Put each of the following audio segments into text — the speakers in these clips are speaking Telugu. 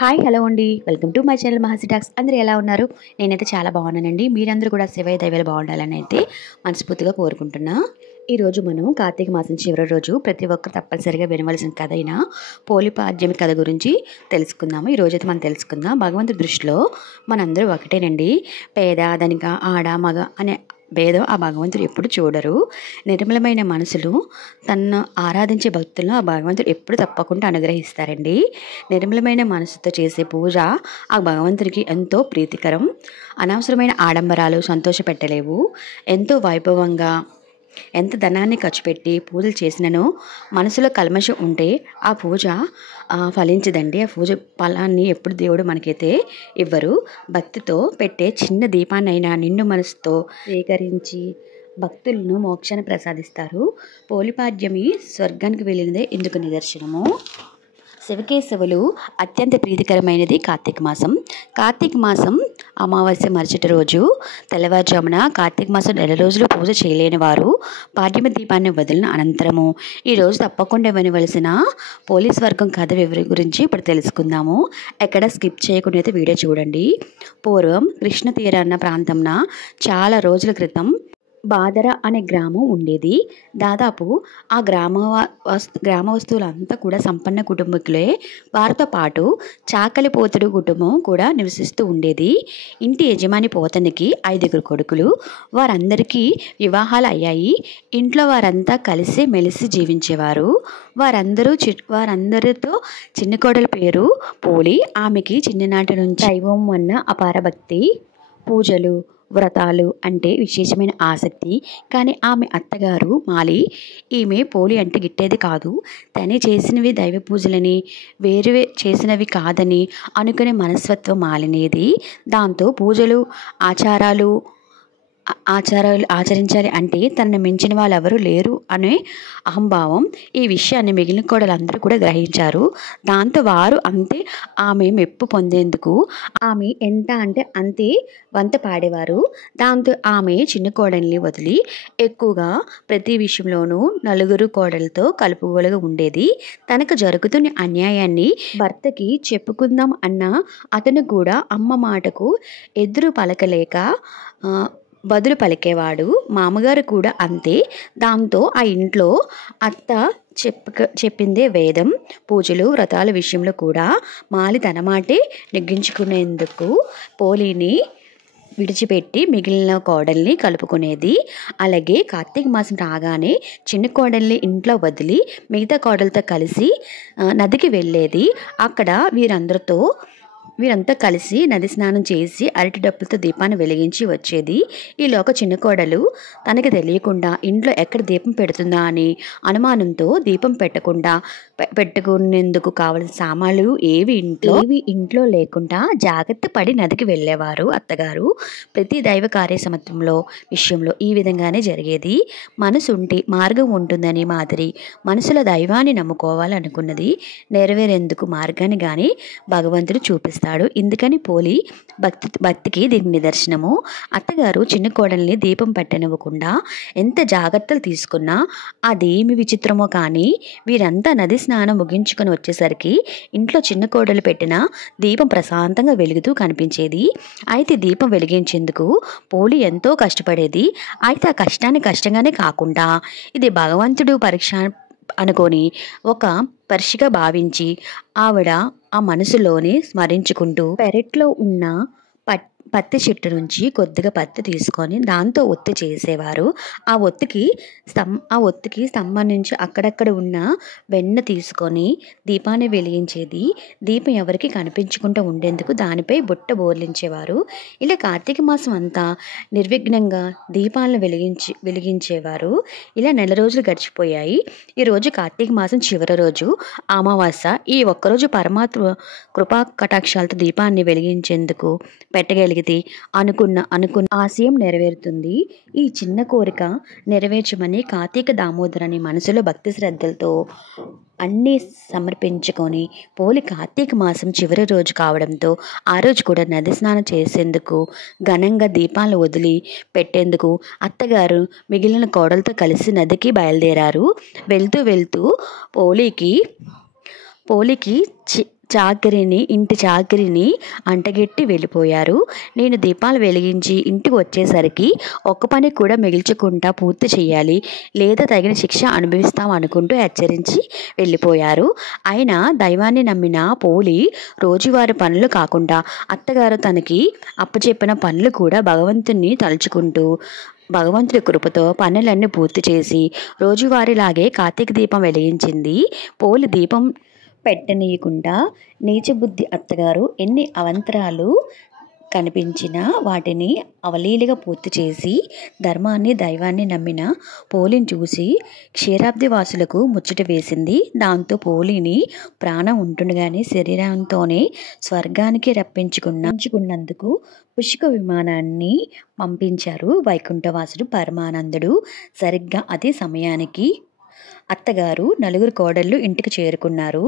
హాయ్ హలో అండి. Welcome to my channel Maharshi talks. అందరూ ఎలా ఉన్నారు? నేనైతే చాలా బాగున్నానండి. మీరందరూ కూడా శివయ్య దైవాలు బాగుండాలని అయితే మనస్ఫూర్తిగా కోరుకుంటున్నా. ఈరోజు మనం కార్తీక మాసం చివరి రోజు ప్రతి ఒక్కరు తప్పనిసరిగా వినవలసిన కథ అయిన పోలిపాడ్యమి కథ గురించి తెలుసుకుందాము. ఈరోజైతే మనం తెలుసుకుందాం. భగవంతుడి దృష్టిలో మనందరూ ఒకటేనండి. పేద ధనిక ఆడ మగ అనే భేదం ఆ భగవంతుడు ఎప్పుడు చూడరు. నిర్మలమైన మనసులు తనను ఆరాధించే భక్తులను ఆ భగవంతుడు ఎప్పుడు తప్పకుండా అనుగ్రహిస్తారండి. నిర్మలమైన మనసుతో చేసే పూజ ఆ భగవంతుడికి ఎంతో ప్రీతికరం. అనవసరమైన ఆడంబరాలు సంతోషపెట్టలేవు. ఎంతో వైభవంగా ఎంత ధనాన్ని ఖర్చు పెట్టి పూజలు చేసినను మనసులో కల్మషం ఉంటే ఆ పూజ ఫలించదండి. ఆ పూజ ఫలాన్ని ఎప్పుడు దేవుడు మనకైతే ఇవ్వరు. భక్తితో పెట్టే చిన్న దీపాన్నైనా నిండు మనసుతో స్వీకరించి భక్తులను మోక్షాన్ని ప్రసాదిస్తారు. పోలిపాడ్యమి స్వర్గానికి వెళ్ళినదే ఇందుకు నిదర్శనము. శివకేశవులు అత్యంత ప్రీతికరమైనది కార్తీక మాసం. కార్తీక మాసం అమావాస్య మరుసటి రోజు తెల్లవారుజామున కార్తీక మాసం 2 రోజులు పూజ చేయలేని వారు పాడ్యమి దీపాన్ని వదిలిన అనంతరము ఈరోజు తప్పకుండా వినవలసిన పోలీస్ వర్గం కథ గురించి ఇప్పుడు తెలుసుకుందాము. ఎక్కడ స్కిప్ చేయకుండా అయితే వీడియో చూడండి. పూర్వం కృష్ణ తీరాన్న ప్రాంతంన చాలా రోజుల క్రితం బాదర అనే గ్రామం ఉండేది. దాదాపు ఆ గ్రామవస్తువులంతా కూడా సంపన్న కుటుంబీకులే. వారితో పాటు చాకలి పోతుడు కుటుంబం కూడా నివసిస్తూ ఉండేది. ఇంటి యజమాని పోతనికి 5 కొడుకులు. వారందరికీ వివాహాలు అయ్యాయి. ఇంట్లో వారంతా కలిసి మెలిసి జీవించేవారు. వారందరితో చిన్న కోడలి పేరు పోలి. ఆమెకి చిన్ననాటి నుంచి దైవం అన్న అపార భక్తి, పూజలు వ్రతాలు అంటే విశేషమైన ఆసక్తి. కానీ ఆమె అత్తగారు మాలి ఈమె పోలి అంటే గిట్టేది కాదు. తనే చేసినవి దైవ పూజలని వేరే చేసినవి కాదని అనుకునే మనస్తత్వం మాలినేది. దాంతో పూజలు ఆచరించాలి అంటే తనను మించిన వాళ్ళు ఎవరు లేరు అనే అహంభావం. ఈ విషయాన్ని మిగిలిన కోడలందరూ కూడా గ్రహించారు. దాంతో వారు అంతే ఆమె మెప్పు పొందేందుకు ఆమె ఎంత అంటే అంతే వంత పాడేవారు. దాంతో ఆమె చిన్న కోడల్ని వదిలి ఎక్కువగా ప్రతి విషయంలోనూ నలుగురు కోడలతో కలుపుగోలుగా ఉండేది. తనకు జరుగుతున్న అన్యాయాన్ని భర్తకి చెప్పుకుందాం అన్న అతను కూడా అమ్మ మాటకు ఎదురు పలకలేక బదులు పలికేవాడు. మామగారు కూడా అంతే. దాంతో ఆ ఇంట్లో అత్త చెప్పిందే వేదం. పూజలు వ్రతాల విషయంలో కూడా మాలి తన మాటే నెగ్గించుకునేందుకు పోలిని విడిచిపెట్టి మిగిలిన కోడల్ని కలుపుకునేది. అలాగే కార్తీక మాసం రాగానే చిన్న కోడల్ని ఇంట్లో వదిలి మిగతా కోడలతో కలిసి నదికి వెళ్ళేది. అక్కడ వీరంతా కలిసి నది స్నానం చేసి అరటి డప్పులతో దీపాన్ని వెలిగించి వచ్చేది. ఈలోక చిన్న కోడలు తనకి తెలియకుండా ఇంట్లో ఎక్కడ దీపం పెడుతుందా అని అనుమానంతో దీపం పెట్టుకునేందుకు కావలసిన సామాన్లు ఏవి ఇంట్లో లేకుండా జాగ్రత్త పడి నదికి వెళ్ళేవారు అత్తగారు. ప్రతి దైవ కార్యసమత్వంలో విషయంలో ఈ విధంగానే జరిగేది. మనసుంటే మార్గం ఉంటుందని మాదిరి మనసులో దైవాన్ని నమ్ముకోవాలనుకున్నది నెరవేరేందుకు మార్గాన్ని గాని భగవంతుడు చూపిస్తాడు. ఇందుకని పోలి భక్తికి దీనికి నిదర్శనము. అత్తగారు చిన్న కోడల్ని దీపం పెట్టనివ్వకుండా ఎంత జాగ్రత్తలు తీసుకున్నా అదేమి విచిత్రమో కానీ వీరంతా నది స్నానం ముగించుకొని వచ్చేసరికి ఇంట్లో చిన్న కోడలు పెట్టిన దీపం ప్రశాంతంగా వెలుగుతూ కనిపించేది. అయితే దీపం వెలిగించేందుకు పోలి ఎంతో కష్టపడేది. అయితే ఆ కష్టాన్ని కష్టంగానే కాకుండా ఇది భగవంతుడు పరీక్ష అనుకొని ఒక పరీక్షగా భావించి ఆవిడ ఆ మనసులోనే స్మరించుకుంటూ పెరట్లో ఉన్న పత్తి చెట్టు నుంచి కొద్దిగా పత్తి తీసుకొని దాంతో ఒత్తి చేసేవారు. ఆ ఒత్తికి స్తంభం నుంచి అక్కడక్కడ ఉన్న వెన్న తీసుకొని దీపాన్ని వెలిగించేది. దీపం ఎవరికి కనిపించకుండా ఉండేందుకు దానిపై బుట్ట బోర్లించేవారు. ఇలా కార్తీక మాసం అంతా నిర్విఘ్నంగా దీపాలను వెలిగించేవారు. ఇలా 1 రోజులు గడిచిపోయాయి. ఈరోజు కార్తీక మాసం చివరి రోజు అమావాస్య. ఈ ఒక్కరోజు పరమాత్మ కృపా కటాక్షాలతో దీపాన్ని వెలిగించేందుకు పెట్టగలిగితే అనుకున్న ఆశయం నెరవేరుతుంది. ఈ చిన్న కోరిక నెరవేర్చమని కార్తీక దామోదరాన్ని మనసులో భక్తి శ్రద్ధలతో అన్నీ సమర్పించుకొని పోలి కార్తీక మాసం చివరి రోజు కావడంతో ఆ రోజు కూడా నది స్నానం చేసేందుకు ఘనంగా దీపాలను వదిలి పెట్టేందుకు అత్తగారు మిగిలిన కోడలతో కలిసి నదికి బయలుదేరారు. వెళ్తూ పోలికి ఇంటి చాకరిని అంటగెట్టి వెళ్ళిపోయారు. నేను దీపాలు వెలిగించి ఇంటికి వచ్చేసరికి ఒక్క పని కూడా మిగిల్చకుండా పూర్తి చేయాలి, లేదా తగిన శిక్ష అనుభవిస్తాం అనుకుంటూ హెచ్చరించి వెళ్ళిపోయారు. అయినా దైవాన్ని నమ్మిన పోలి రోజువారి పనులు కాకుండా అత్తగారు తనకి అప్పచెప్పిన పనులు కూడా భగవంతుని తలుచుకుంటూ భగవంతుడి కృపతో పనులన్నీ పూర్తి చేసి రోజువారీలాగే కార్తీక దీపం వెలిగించింది. పోలి దీపం పెట్టనీయకుండా నీచబుద్ధి అత్తగారు ఎన్ని అవంతరాలు కనిపించినా వాటిని అవలీలగా పూర్తి చేసి ధర్మాన్ని దైవాన్ని నమ్మిన పోలిని చూసి క్షీరాబ్ది వాసులకు ముచ్చట వేసింది. దాంతో పోలిని ప్రాణం ఉంటుండగానే శరీరంతోనే స్వర్గానికి రప్పించుకున్నందుకు పుష్పక విమానాన్ని పంపించారు వైకుంఠవాసుడు పరమానందుడు. సరిగ్గా అదే సమయానికి అత్తగారు నలుగురు కోడళ్ళు ఇంటికి చేరుకున్నారు.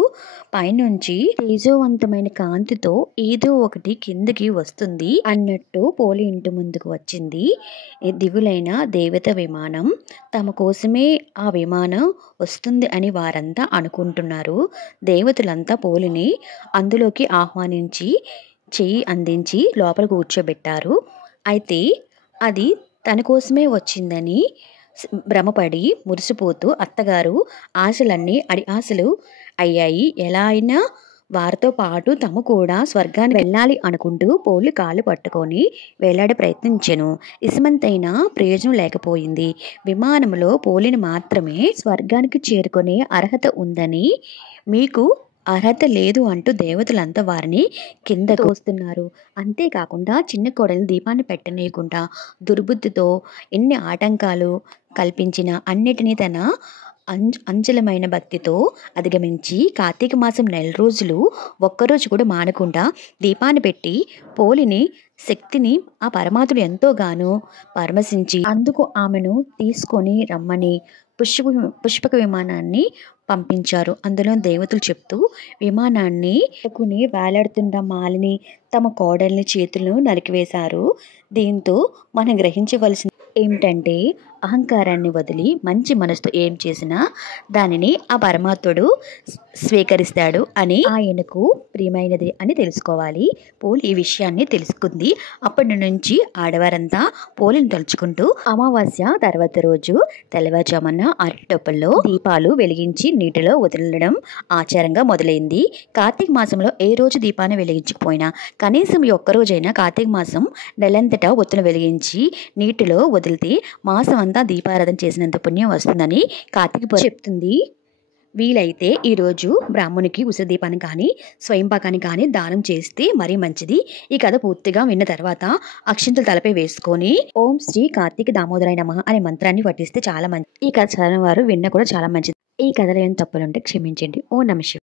పైనుంచి తేజోవంతమైన కాంతితో ఏదో ఒకటి కిందకి వస్తుంది అన్నట్టు పోలి ఇంటి ముందుకు వచ్చింది దిగులైన దేవత విమానం. తమ కోసమే ఆ విమానం వస్తుంది అని వారంతా అనుకుంటున్నారు. దేవతలంతా పోలిని అందులోకి ఆహ్వానించి చెయ్యి అందించి లోపల కూర్చోబెట్టారు. అయితే అది తన కోసమే వచ్చిందని భ్రమపడి మురిసిపోతూ అత్తగారు ఆశలన్నీ ఆశలు అయ్యాయి. ఎలా అయినా వారితో పాటు తమ కూడా స్వర్గానికి వెళ్ళాలి అనుకుంటూ పోలి కాళ్ళు పట్టుకొని వేలాడే ప్రయత్నించెను. ఇసుమంతైనా ప్రయోజనం లేకపోయింది. విమానంలో పోలిని మాత్రమే స్వర్గానికి చేరుకునే అర్హత ఉందని, మీకు అర్హత లేదు అంటూ దేవతలంతా వారిని కింద తోస్తున్నారు. అంతేకాకుండా చిన్న కోడలిని దీపాన్ని పెట్టనీయకుండా దుర్బుద్ధితో ఎన్ని ఆటంకాలు కల్పించిన అన్నిటినీ తన అంచలమైన భక్తితో అధిగమించి కార్తీక మాసం 9 రోజులు ఒక్కరోజు కూడా మానకుండా దీపాన్ని పెట్టి పోలిని శక్తిని ఆ పరమాత్ముడు ఎంతోగానో పరమశించి అందుకు ఆమెను తీసుకొని రమ్మని పుష్పక విమానాన్ని పంపించారు. అందులో దేవతలు చెప్తూ విమానాన్ని ఎక్కుని వేలాడుతున్న మాలిని తమ కోడల్ని చేతులను నరికివేశారు. దీంతో మనం గ్రహించవలసింది ఏమిటంటే అహంకారాన్ని వదిలి మంచి మనసుతో ఏం చేసినా దానిని ఆ పరమాత్ముడు స్వీకరిస్తాడు అని ఆయనకు ప్రియమైనది అని తెలుసుకోవాలి. పోలి ఈ విషయాన్ని తెలుసుకుంది. అప్పటి నుంచి ఆడవారంతా పోలిని తలుచుకుంటూ అమావాస్య తర్వాత రోజు తెల్లవారుజామున అరటిటొప్పల్లో దీపాలు వెలిగించి నీటిలో వదలడం ఆచారంగా మొదలైంది. కార్తీక మాసంలో ఏ రోజు దీపాన్ని వెలిగించకపోయినా కనీసం ఈ ఒక్కరోజైనా కార్తీక మాసం నెలంతటా ఒత్తులు వెలిగించి నీటిలో వదిలితే మాసం అంతా దీపారాధన చేసినంత పుణ్యం వస్తుందని కార్తీక చెప్తుంది. వీలైతే ఈరోజు బ్రాహ్మణునికి ఉసిరిదీపాన్ని కానీ స్వయంపాకాన్ని కానీ దానం చేస్తే మరీ మంచిది. ఈ కథ పూర్తిగా విన్న తర్వాత అక్షింతలు తలపై వేసుకొని ఓం శ్రీ కార్తీక దామోదరాయ నమః అనే మంత్రాన్ని పఠిస్తే చాలా మంచిది. ఈ కథ చదివిన వారు విన్న కూడా చాలా మంచిది. ఈ కథలో ఏం తప్పులుంటే క్షమించండి. ఓం నమః శివాయ.